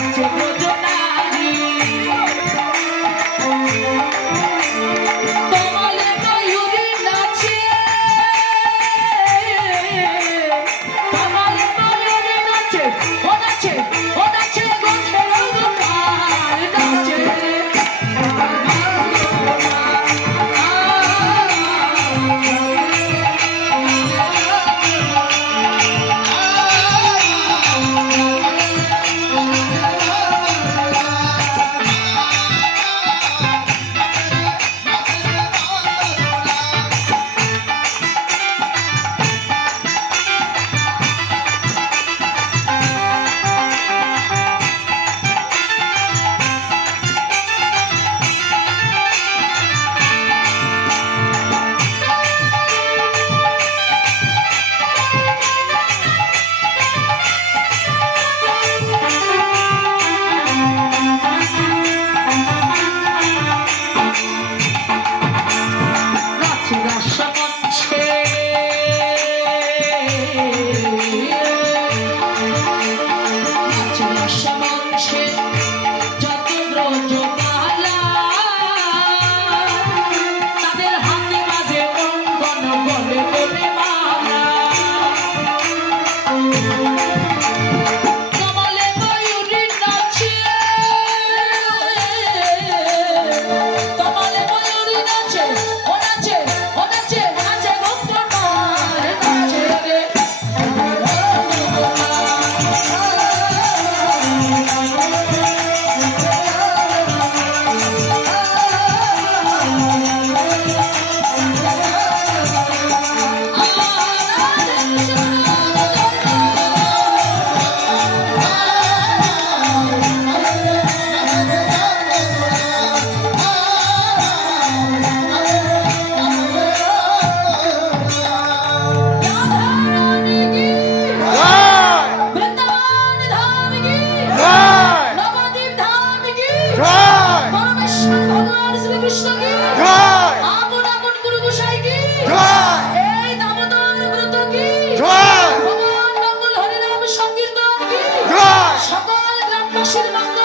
রাখছে সকল গ্রামবাসীর মঙ্গল